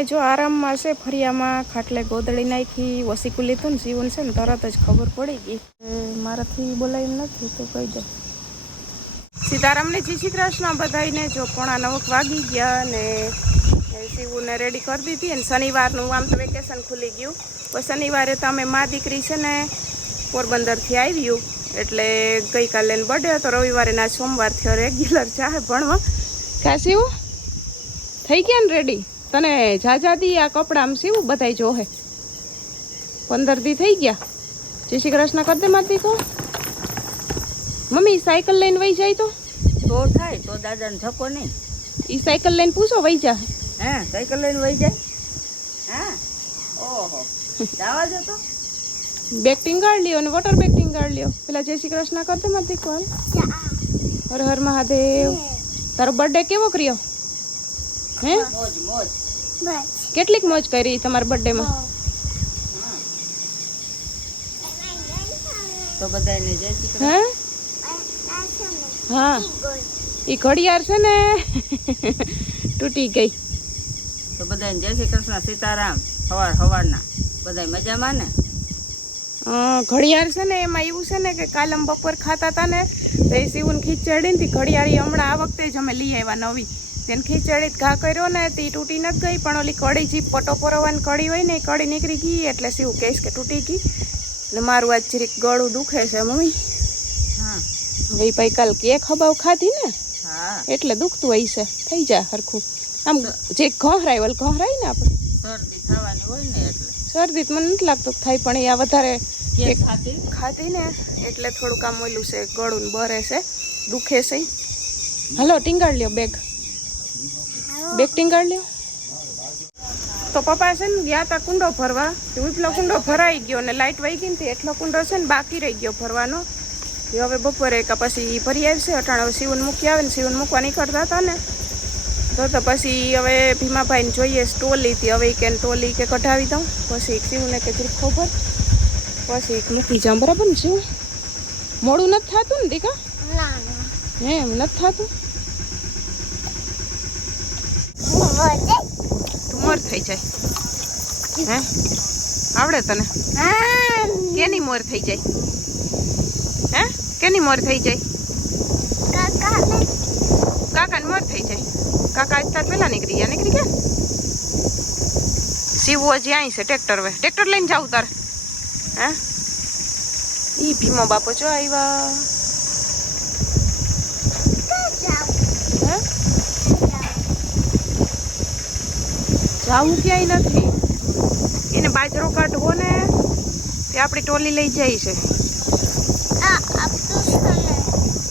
અમે જો આરામમાં છે ફરિયામાં ખાટલે ગોદળી નાખી વસીકું લીધું ને જીવન છે ને તરત જ ખબર પડી ગઈ. મારાથી બોલાયું નથી તો કહી દો. સીતારામને જી શ્રી કૃષ્ણ બધાઈને જો પોણા નવક વાગી ગયા ને શિવુને રેડી કરી દીધી અને શનિવારનું આમ તો વેકેશન ખુલી ગયું. પણ શનિવારે તો અમે મા દીકરી છે ને પોરબંદરથી આવ્યું એટલે ગઈકાલે બર્થડે હતો રવિવારે ના સોમવારથી રેગ્યુલર ચાહે ભણવા. કા શિવું? થઈ ગયા ને રેડી તને જાજાદી આ કપડાં આમ સીવું બધાય જોહે? પંદર દી થઈ ગયા. જય શ્રી કૃષ્ણ કરી દે મારી દીકો મમ્મી સાયકલ લઈને વહી જાય તો? તો થાય તો દાદાને ધક્કો નહીં. એ સાયકલ લઈને પૂછો વહી જા. હે સાયકલ લઈને વહી જાય? હા? ઓહો. જવા દે તો. બેગ લ્યો અને વોટર બેગ ટીંગાડ લ્યો. પેલા જય શ્રી કૃષ્ણ કર દે મારી દીકો હર હર મહાદેવ. તારો બર્થડે કેવો કર્યો? હે? મોજ મોજ કેટલીક મોજ કરી તમારા બર્થડેમાં તો બધાને જય શ્રી કૃષ્ણ. હા? ઈ ઘડિયાળ છે ને તૂટી ગઈ. તો બધાને જય શ્રી કૃષ્ણ સીતારામ સવાર સવારના બધા મજામાં ને? ઘડિયાળ છે ને એમાં એવું છે ને કે કાલમ બપોર ખાતા હતા ને તો એ સીવું ખીચડી ને ઘડિયાળી હમણાં આ વખતે જ અમે લઈ આવ્યા નવી. તેને ખીચડી ઘા કર્યો ને તે તૂટી નથી ગઈ પણ ઓલી કડી જે પટો પરોવાની કડી હોય ને એ કડી નીકળી ગઈ એટલે શું કહીશ કે તૂટી ગઈ. ને મારું આજ જરીક ગળું દુખે છે મમ્મી. હા. ભાઈ ભાઈ કાલ કેક હબાવ ખાધી ને હા. એટલે દુખતું હોય છે થઈ જાય હરખું. આમ જે ઘહરાય ઓલ ઘહરાય ને આપણે શરદી થવાની હોય ને એટલે. શરદી તો મને નથી લાગતું થાય પણ એ આ વધારે ખાતી ખાધી? ને એટલે થોડુંક આમ ઓલું છે ગળું ને બરે છે દુખે છે હલો ટીંગાડ લ્યો બેગ. બેગ કરી લ્યો. તો પપ્પા છે ને ગયા તા કુંડો ભરવા. તો ઉપલો કુંડો ભરાઈ ગયો ને લાઇટ વહી ગઈ ને એટલો કુંડો છે ને બાકી રહી ગયો ભરવાનો. એ હવે બપોરે કે પછી ભરી આવશે. અટાણે હવે સીવન મૂકી આવે ને સીવન મૂકવા નીકળતા હતા ને. તો તો પછી હવે ભીમાભાઈને જોઈએ ટોલી હતી હવે કે ટોલી કે કઢાવી દઉં. પછી એક સીવને કે જરીક ખબર પછી એક મૂકી જાઉં. બરાબર ને શું મોડું નથી થતું ને દીકા? હે એમ નથી થતું તું મોર થઈ જાય. હે? આવડે તને? કેની મોર થઈ જાય? હે? કેની મોર થઈ જાય? કાકા મોર થઈ જાય. કાકા આજ પેલા નીકળી ગયા. નીકળી ગયા? સીવો અહીં છે ટ્રેક્ટર વે ટ્રેક્ટર લઈને જાવ તાર. હે? ઈ ભીમો બાપો જો આવ્યા હે જાવું ક્યાંય નથી. એને બાજરો કાઢવો ને તે આપણી ટોલી લઈ જાય છે.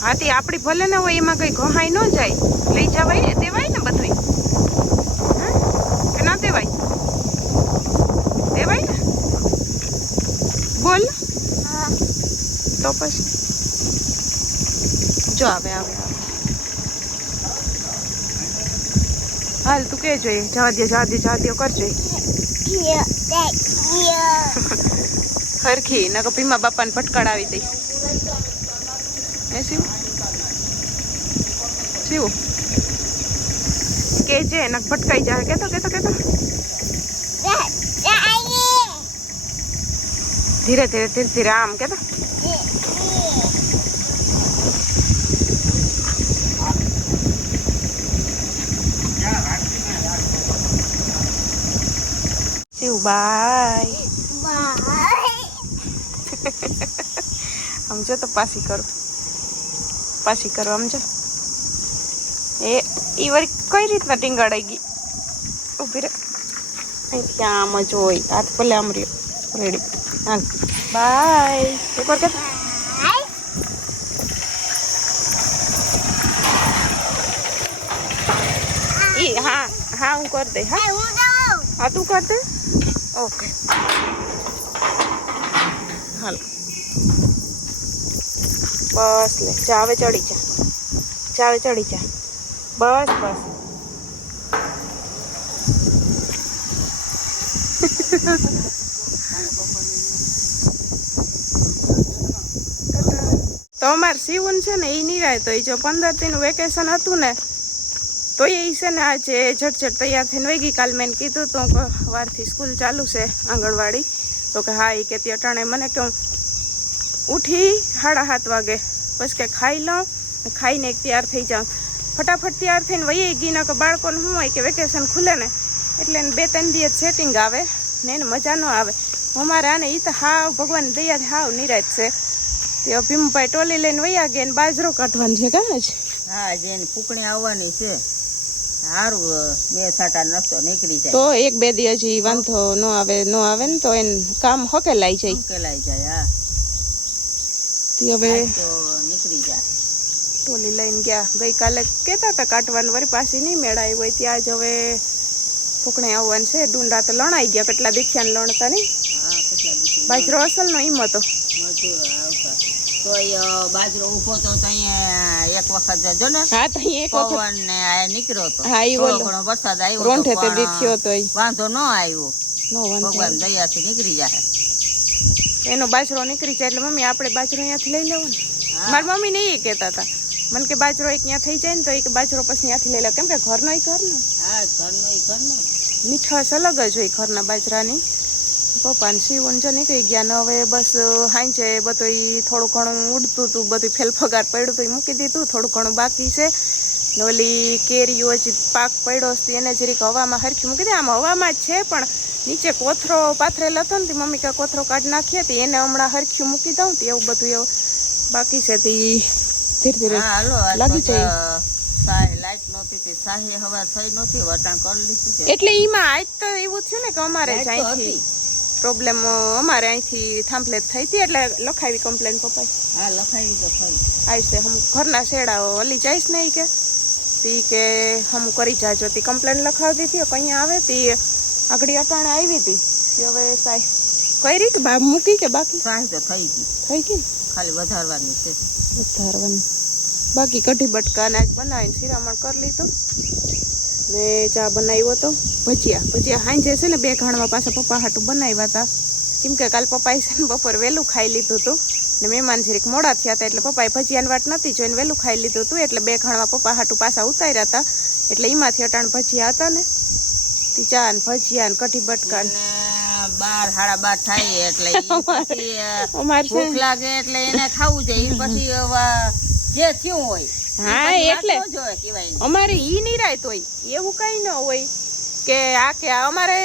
હા તે આપણી ભલે ને હોય એમાં કઈ ઘહાઈ ન જાય. લઈ જવાય ને દેવાય ને બધું કે ના દેવાય? દેવાય ને? બોલ. તો પછી. જો આવે આવે આવે હાલ તું કે જોઈએ જવા દે જવા દે જવા દે કરજે હરખી નકો ભીમા બાપાને ફટકાડાવી દઈ. હે શિવ? શિવ? કે છે નક ફટકાઈ જાય કેતો કેતો કેતો. ધીરે ધીરે ધીરે ધીરે, આમ કેતો. બાય. સમજો તો પાછી કરું. પાછી કરું સમજો એ એ વળી કઈ રીતના ટીંગાડાઈ ગઈ? ઊભી રહે અહીંથી આમ જ હોય. હાથ ભલે આમ રહ્યો. રેડી હા. બાય. એક વાર ઈ હા હા હું કરી દઈ હા. હા તું કર દે. ઓકે હાલ. બસ લે ચાવે ચડી જા. ચાવે ચડી જા. બસ બસ. તો અમારે શિવન છે ને એ નિરાય તો એ જો પંદર દિન વેકેશન હતું ને તો એ છે ને આજે ઝટઝટ તૈયાર થઈને વહી ગઈ. કાલ મેં કીધું તો કે વારથી સ્કૂલ ચાલુ છે આંગણવાડી. તો કે હા, એ કે અટાણે મને કે ઉઠી સાડા સાત વાગે. પછી કે ખાઈ લઉં ખાઈને એક તૈયાર થઈ જાઉં. ફટાફટ તૈયાર થઈને વહી ગઈ કે બાળકોને શું હોય કે વેકેશન ખુલે ને, એટલે એને બે ત્રણ દિવસ સેટિંગ આવે ને એને મજા ન આવે. અમારે આને એ તો હાવ ભગવાન દયા હાવ નિરાજ છે. તે ભીમભાઈ ટોલી લઈને વૈયા ગયા બાજરો કાઢવાની છે કાં જ. હા જેને ફૂકણી આવવાની છે. સારું બે સાટા નસ્તો નીકળી જાય. તો એક બે દી હજી વાંધો ન આવે ન આવે ને તો એને કામ હકેલાઈ જાય? ઉકેલાઈ જાય હા. હવે તો નીકળી જાય. ટોલી લઈને ગયા. ગઈકાલે કહેતા હતા કાઢવાનું વળી પાછી નહીં મેળાઈ હોય ત્યાં જ હવે ફૂકણે આવવાનું છે. ડુંડા તો લણાઈ ગયા કેટલા દીખ્યાને લણતા નહીં. હા કેટલા નો બાજરો અસલનો હિંમતો મજૂર આવતા બાજરો ઊભો તો ત્યાં એક વખત જો ને હા તો એક વખત. પવન ને આ નીકળ્યો તો. હા, ઈ બોલો. ઘણો વરસાદ આવ્યો રોંઠે તે પણ દીખ્યો તો વાંધો ન આવ્યો. નો વાંધો ભગવાન દયાથી નીકળી જાય એનો બાજરો નીકળી જાય એટલે મમ્મી આપણે બાજરો અહીંયાથી લઈ લેવો ને. મારી મમ્મી ને એ કહેતા હતા. મને કે બાજરો એક ત્યાં થઈ જાય ને તો એક બાજરો પછી ત્યાંથી લઈ લે. કેમ કે ઘરનો ઘરનો. હા ઘરનો ઘરનો. મીઠાશ અલગ જ હોય ઘરના બાજરાની. પપ્પાને શિવન જો નીકળી ગયા ને હવે બસ હાંચે બધું થોડું ઘણું ઉડતું હતું બધું ફેલફગાર પડ્યું હતું મૂકી દીધું થોડું ઘણું બાકી છે ને ઓલી કેરીઓ જે પાક પડ્યો છે એને જરીક હવામાં હરખી મૂકી દે આમ હવામાં જ છે પણ નીચે કોથરો પાથરેલ હતો ને મમ્મી કાંઈ કોથરો કાઢી નાખી હતી એને હમણાં હરખ્યું મૂકી દઉં તે એવું બધું એવું બાકી છે તે ધીરે ધીરે લાગી જાય. લાઈટ નહોતી તે હવા થઈ નહોતી વટાણ કરી એટલે એમાં આજ તો એવું થયું ને કે અમારે જ લાઈટ અહીંથી હતી. પ્રોબ્લેમ અમારે અહીંથી થાંભલે થઈ હતી એટલે લખાવી કમ્પ્લેન પપ્પાએ. હા લખાવી તો ખરી. આવશે હમ ઘરના શેડાઓ હલી જઈશ ને કે. તી કે હમ કરી જાજો. તી કમ્પ્લેન લખાવતી હતી અહીંયા આવે તી આગળી અટાણે આવી હતી. કે હવે સાહેબ કરી કે બા મૂકી કે બાકી? સાહેબ તો થઈ ગઈ. થઈ ગઈ ખાલી વધારવાની છે. વધારવાની. બાકી કઢી બટકા ને આજ બનાવીને શિરામણ કરી લીધું. ને ચા બનાવ્યો તો? ભજીયા ભજીયા હાંજે છે ને બે ઘાણમાં પાછા પપ્પા હાટું બનાવ્યા હતા કેમ કે કાલ પપ્પાએ છે ને બપોર વહેલું ખાઈ લીધું હતું ને મહેમાન જરીક મોડા થયા હતા એટલે પપ્પાએ ભજીયાની વાટ નથી જોઈને વહેલું ખાઈ લીધું હતું એટલે બે ઘાણમાં પપ્પા હાટું પાછા ઉતાર્યા હતા એટલે એમાંથી અટાણ ભજીયા હતા ને. તી ચા ને ભજીયા ને કઢી બટકા ને બાર સાડા બાર થાય એટલે ભૂખ લાગે એટલે એને ખાવું જોઈએ. પછી જે થયું હોય હા, એટલે. અમારે ઈ નિરાય હોય એવું કઈ ન હોય કે આ કે અમારે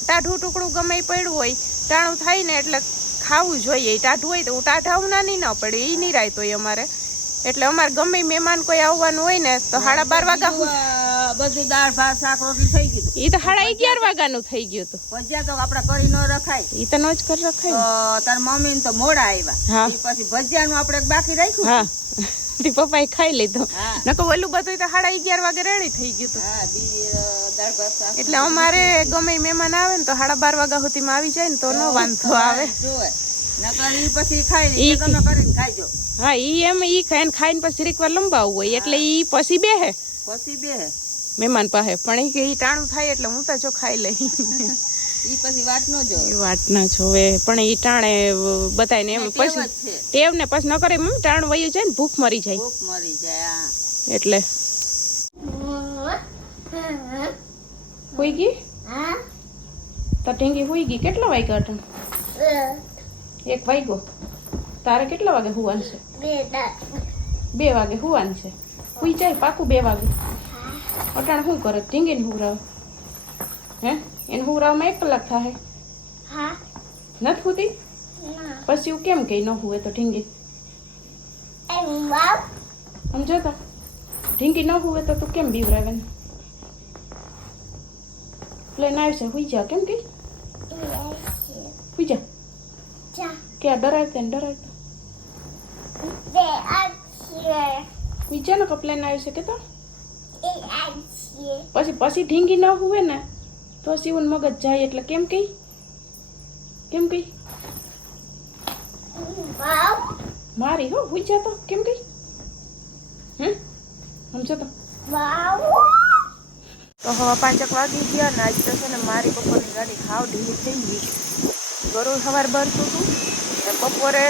ટાઢું ટુકડું ગમે પડ્યું હોય ટાણું થાય ને એટલે ખાવું જોઈએ. ટાઢું હોય તો ટાઢાવું ના નહીં ન પડે. ઈ નિરાયત હોય અમારે. એટલે અમારે ગમે મહેમાન કોઈ આવવાનું હોય ને તો સાડા બાર વાગા બધી દાળ ભાત શાક રોટલી થઈ ઈ તો સાડા અગિયાર વાગ્યાનું થઈ ગયું હતું. ભજીયા તો આપડે કરી ન રખાય. ઈ તો ન જ કરી રખાય તાર મમ્મી તો મોડા આવ્યા પછી ભજીયા નું આપડે બાકી રાખ્યું. હા. તે પપ્પાએ ખાઈ લીધો. નકો ઓલું બધું તો સાડા અગિયાર વાગે રેડી થઈ ગયું હતું. એટલે અમારે ગમે મહેમાન આવે ને તો સાડા બાર વાગ્યા સુધીમાં આવી જાય ને તો નો વાંધો આવે. નકર ઈ પછી ખાઈ લે તમે કરીને ખાઈજો હા ઈ એમ ઈ ખાઈને ખાઈને પછી જરીક વાર લંબાવું હોય એટલે ઈ પછી બેહે. પછી બે મહેમાન પાસે. પણ એ કે ટાણું થાય એટલે હું તો જો ખાઈ લઈ. પછી વાત ન જો. એ ના જોવે પણ ઈ ટાણે બધાને એમ પછી ટેવ ને પછી ન કરે મમ ટાણું વયું જાય ને ભૂખ મરી જાય. ભૂખ મરી જાય એટલે. હુઈ ગઈ? તો ઢીંગી હુઈ ગઈ. કેટલા વાગ્યા અટણ એક વાગ્યો. તારે કેટલા વાગે હુવાનું છે? બે વાગે હુવાનું છે. હુઈ જાય પાકું બે વાગે. અટાણ શું કરે? ઢીંગીને હુરાવ. હે? એને હુરાવામાં એક કલાક થાય નથી હુતી? પછી હું કેમ કઈ ન હુવે તો ઢીંગી સમજો તો ઢીંગી ન હુવે તો તું કેમ બીવરાવે ને? પ્લેન આવશે હુઈ જા કેમ કે? હુઈ જા. કે આ ડરાવતે ને ડરાવતે. હુઈ જા ને પ્લેન આવશે કે તો પછી પછી ઢીંગી ન હુવે ને તો શિવન મગજ જાય એટલે કેમ કઈ કેમ કઈ મારી હો હુઈ જા તો કેમ કઈ હમ? સમજો તો તો હવે પાંચક વાગી ગયા ને આજ તો છે ને મારી બપોરની ગાડી ખાવ ઢીલી થઈ ગઈ. ગરું સવાર બરતું હતું. ને બપોરે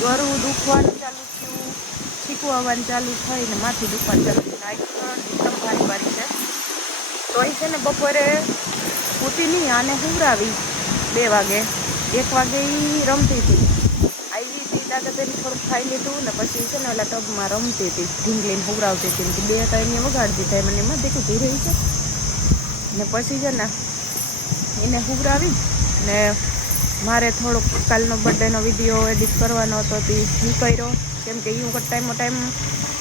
ગરું દુખવાનું ચાલુ થયું ટીપું આવવાનું ચાલુ થઈને માથું દુખવાનું ચાલુ આખી એકદમ ભારી છે તો એ છે ને બપોરે ઉતી નહીં આને હુવરાવી બે વાગે. એક વાગે એ રમતી હતી. આવી હતી તેને થોડુંક ખાઈ લીધું ને પછી છે ને ઓલા ટબમાં રમતી હતી. ઢીંગલીને હુવરાવતી હતી બે ટાઈમ વગાડતી થાય મને એમાં દેખું ધીરે છે ને પછી છે ને એને હુવરાવી ને મારે થોડોક કાલનો બર્થડેનો વીડિયો એડિટ કરવાનો હતો તે હું કર્યો. કેમ કે હું ટાઈમો ટાઈમ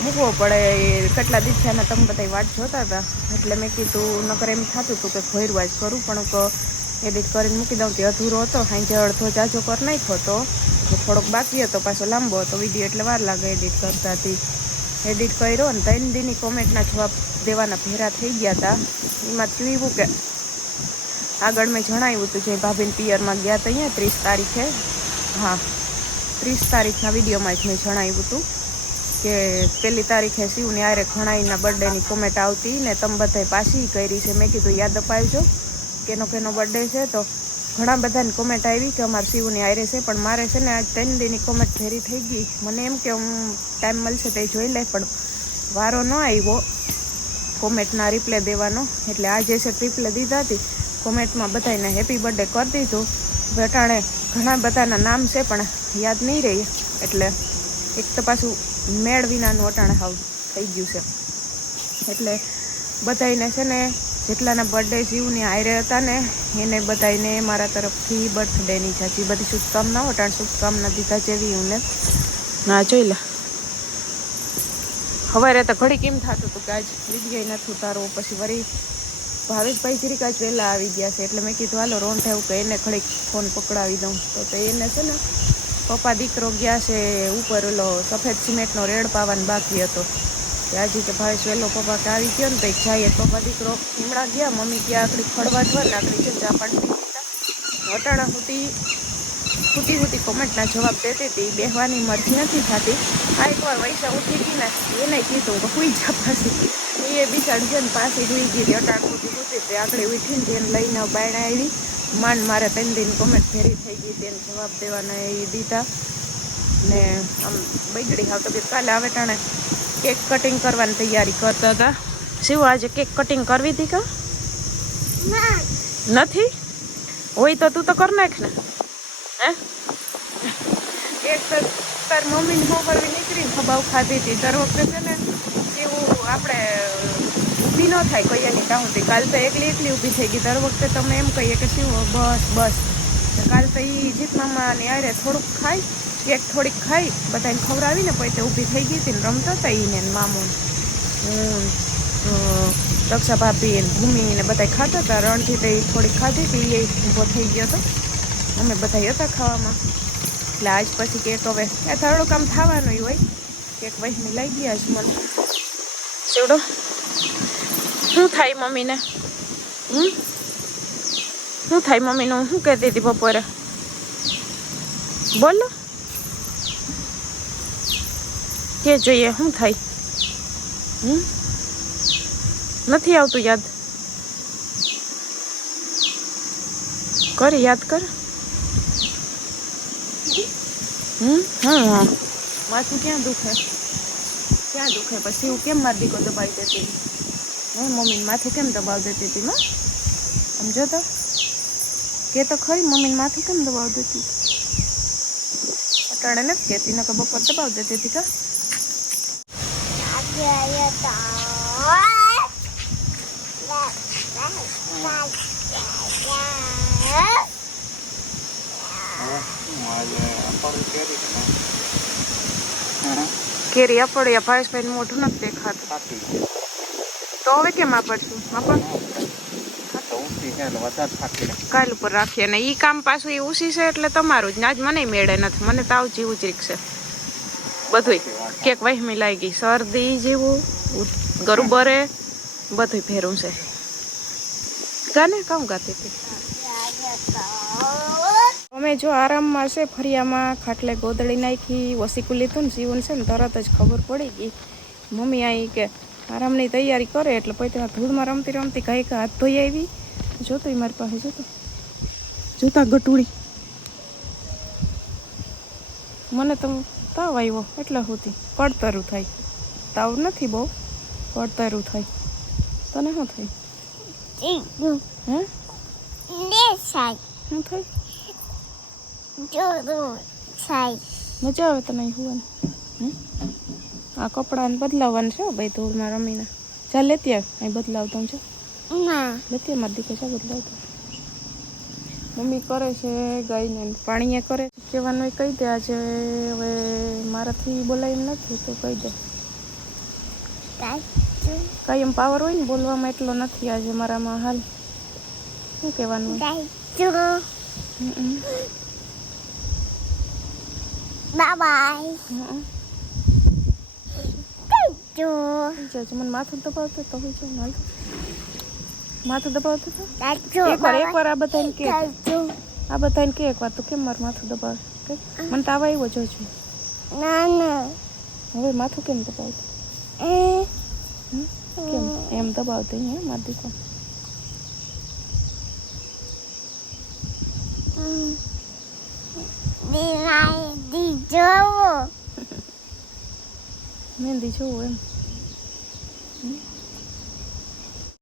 મૂકવો પડે એ કેટલા દિવસના તમે બધા વાટ જોતા હતા. એટલે મેં કીધું, નકર એમ થતું હતું કે ભોયરવા જ કરું, પણ એડિટ કરીને મૂકી દઉં. તે અધૂરો હતો. સાંજે અડધો જાજો કર નાખ્યો હતો. થોડોક બાકી હતો, પાછો લાંબો હતો. વીડિયો એટલે વાર લાગે એડિટ કરતા હતી એડિટ કર્યો ને ત્રણ દીની કોમેન્ટના જવાબ દેવાના ભેરા થઈ ગયા હતા એમાં થયું કે, આગળ મેં જણાવ્યું હતું જે ભાભીન પિયરમાં ગયા હતા અહીંયા ત્રીસ તારીખે. હા, ત્રીસ તારીખના વિડીયોમાં જ મેં જણાવ્યું હતું કે પહેલી તારીખે શિવની આરે ખણાઈના બર્થડેની કોમેન્ટ આવતી ને તમે બધાએ પાછી કરી છે. મેં કીધું, યાદ અપાવજો કેનો કેનો બર્થડે છે. તો ઘણા બધાની કોમેન્ટ આવી કે અમારે શિવની આરે છે, પણ મારે છે ને આજ ત્રણ દીની કોમેન્ટ ફેરી થઈ ગઈ. મને એમ કે હું ટાઈમ મળશે તે જોઈ લે પણ વારો ન આવ્યો કોમેન્ટના રિપ્લે દેવાનો. એટલે આજે છે રિપ્લે દીધા હતી. કોમેન્ટમાં બધાને હેપી બર્થડે કરી દીધું. બટાણે ઘણા બધાના નામ છે, પણ યાદ નહીં રહી. એટલે એક તો પાછું મેળ વિનાનું અટાણે હાવ થઈ ગયું છે. એટલે બધાને છે ને, જેટલાના બર્થડે જીવની આયરે હતા ને, એને બધાને મારા તરફથી બર્થડેની જાજી બધી શુભકામનાઓ, અટાણ શુભકામના દીધા જેવી હું ને ના, જોઈ લે. હવારે તો ઘડી કેમ થતું હતું કે આજ વીડિયો નથી તારું પછી વળી ભાવેશભાઈ જરીક આજ વહેલા આવી ગયા છે, એટલે મેં કીધું, હાલો રોન થયું કે એને ઘડીક ફોન પકડાવી દઉં. તે એને છે ને પપ્પા દીકરો ગયા છે ઉપર ઓલો સફેદ સિમેન્ટનો રેડ પાવાનો બાકી હતો. આજે કે ભાઈ સહેલો પપ્પા કે આવી ગયો ને તો જાય પપ્પા દીકરો. હિમડા ગયા, મમ્મી ગયા, આકડી ખડવા હોય ને આકડી છે ચા પાણી પી લીધા. વટાણા સુધી ખૂટી ખૂટી કોમેન્ટના જવાબ દેતી હતી, બેહવાની મરજી નથી થતી. આ એકવાર વૈસા ઉઠી ગઈ ને એને કીધું કે હુઈ જા પાછી. એ બિચાર છે ને પાછી જોઈ ગઈ અટાણ ખૂટી સુધી તે આગળ ઉઠીને તેને લઈને બાયણા આવી. માંડ મારે ત્રણ દિન કોમેન્ટ ફેરી થઈ ગઈ તેને જવાબ દેવાના એ દીધા. ને આમ બગડી હાવ તબિયત. કાલે આવે ટાણે કેક કટિંગ કરવાની તૈયારી કરતા હતા. શું આજે કેક કટિંગ કરવી હતી કા? નથી? હોય તો તું તો કર નાખ ને. હે? એક તો તાર મમ્મીને હો કરવી નીકળીને ખબાવ ખાધી હતી દર વખતે છે ને ઊભી ન થાય કહીએ નહીં કાં સુધી કાલ તો એકલી એકલી ઊભી થઈ ગઈ. દર વખતે તમે એમ કહીએ કે શું, બસ બસ. કાલ તો એ જીત મામાની આરે થોડુંક ખાઈ કેક થોડીક ખાઈ, બધાને ખવડાવીને પછી તે ઊભી થઈ ગઈ હતી ને રમતા હતા એને મામો હું રક્ષા ભાભી ને ભૂમિ ને બધા ખાતા હતા. રણથી તો થોડીક ખાધી હતી એ ઊભો થઈ ગયો હતો. અમે બધા હતા ખાવામાં. એટલે આજ પછી કેક હવે એ થોડુંક કામ થવાનું હોય. કેક વહીને લઈ ગયા છે મને. ચેવડો શું થાય મમ્મીને? હમ? શું થાય મમ્મીનું? શું કહેતી હતી બપોરે? બોલો. કે જોઈએ શું થાય? નથી આવતું યાદ? કર યાદ કર. હમ? હા માથું ક્યાં દુખે? ક્યાં દુખે? પછી હું કેમ મારી દીકો દબાઈ દેતી? હે મમ્મીને માથે કેમ દબાવી દેતી હતી માં સમજો તો. કે તો ખરી, મમ્મીને માથે કેમ દબાવી દેતી? અટાણે નથી કહેતી કે બપોર દબાવી દેતી હતી, કા? કેરી આપડ્યા ભાઈ મોઢું નથી દેખાતું. તો હવે કેમ આપડશું આપણ કાલ ઉપર રાખીએ અને ઈ કામ પાછું એ ઉસી છે એટલે તમારું જ ને આજ મને મેળે નથી. મને તાવ જેવું જ રીક છે. બધુંય. કેક વહેમી લાગી ગઈ. શરદી જેવું ગરુબરે બધું ફેરું છે. ગાને કામ ગાતી હતી. અમે જો આરામમાં છે, ફરિયામાં ખાટલે ગોદળી નાખી વસીકું લીધું ને જીવન છે ને, તરત જ ખબર પડી ગઈ. મમ્મી અહીં કે આરામની તૈયારી કરે એટલે પછી ત્યાં ધૂળમાં રમતી રમતી કઈ હાથ ધોઈ આવી. જોતો મારી પાસે જોતો. જોતા ગટુડી. મને તો તાવ આવ્યો એટલે સુધી. પડતરું થાય. તાવ નથી બહુ. પડતરું થાય. તને શું થાય? હે? શું થાય? મજા આવે તને હું હે? આ કપડાને બદલાવવાનું છે ભાઈ ધૂળમાં રમીને. ચાલ લેતી આવ અહીં બદલાવતો છે લેતી મારી દીકરી છે બદલાવતો. મમ્મી કરે છે ગાયને પાણીએ કરે છે. કહેવાનું એ કહી દે આજે હવે મારાથી બોલાય એમ નથી તો કહી દે. કઈ એમ પાવર હોય ને બોલવામાં એટલો નથી આજે મારામાં હાલ. શું કહેવાનું બાય baju, મને માથું દબાવતો તો હોય છે હાલ. માથું દબાવતો તો? એકવાર એકવાર આ બધાને કે આ બધાને કે એકવાર તું કેમ મારું માથું દબાવે? મને તાવ આવ્યો જોજો nana, હવે માથું કેમ દબાવતું? કેમ? એમ દબાવતો હે માર દીકરો. Jawa. મહેંદી જોવું એમ?